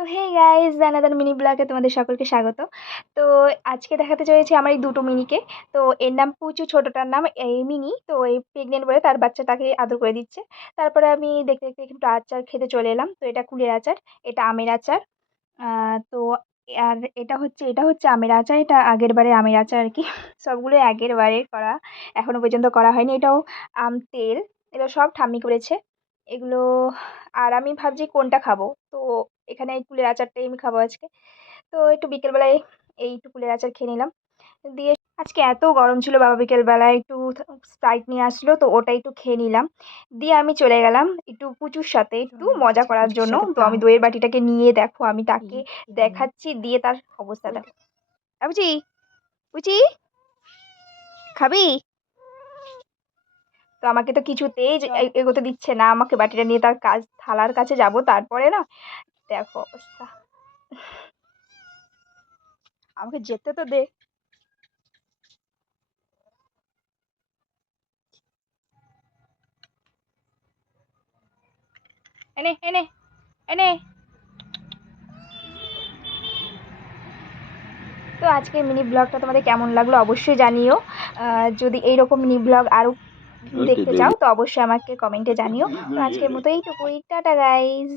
তো hey guys another mini ব্লগে তোমাদের সকলকে স্বাগত। তো আজকে দেখাতে চলেছি আমার এই দুটো মিনিকে। তো এর নাম পুচু, ছোটোটার নাম এই মিনি। তো এই প্রেগনেন্ট বলে তার বাচ্চাটাকে আদর করে দিচ্ছে। তারপরে আমি দেখতে দেখতে একটু আচার খেতে চলে এলাম। তো এটা কুলের আচার, এটা আমের আচার। তো আর এটা হচ্ছে এটা হচ্ছে আমের আচার, এটা আগের বারে আমের আচার আর কি। সবগুলো আগের বারে করা এখনও পর্যন্ত করা হয়নি। এটাও আম, তেল এটা সব ঠাম্মি করেছে। এগুলো, আর আমি ভাবছি কোনটা খাব? তো এখানে এই কুলের আচারটাই আমি খাব আজকে। তো একটু বিকেলবেলায় এই একটু কুলের আচার খেয়ে নিলাম। দিয়ে আজকে এত গরম ছিল বাবা বিকেলবেলায় একটু স্প্রাইট নিয়ে আসলো তো ওটা একটু খেয়ে নিলাম। দিয়ে আমি চলে গেলাম একটু পুচুর সাথে একটু মজা করার জন্য। তো আমি দইয়ের বাটিটাকে নিয়ে দেখো আমি তাকে দেখাচ্ছি দিয়ে তার অবস্থা দেখো। বুঝি বুঝি খাবি? তো আমাকে তো কিছুতেই এগোতে দিচ্ছে না। আমাকে বাটিটা নিয়ে তার কাজ থালার কাছে যাব। তারপরে না দেখো অবস্থা। আমাকে যেতে তো দে। এনে এনে এনে। তো আজকের মিনি ব্লগটা তোমাদের কেমন লাগল অবশ্যই জানিও। আহ, যদি এইরকম মিনি ব্লগ আরও দেখতে চাও তো অবশ্যই আমাকে কমেন্টে জানিও। তো আজকের মতো এইটুকুই। Tata guys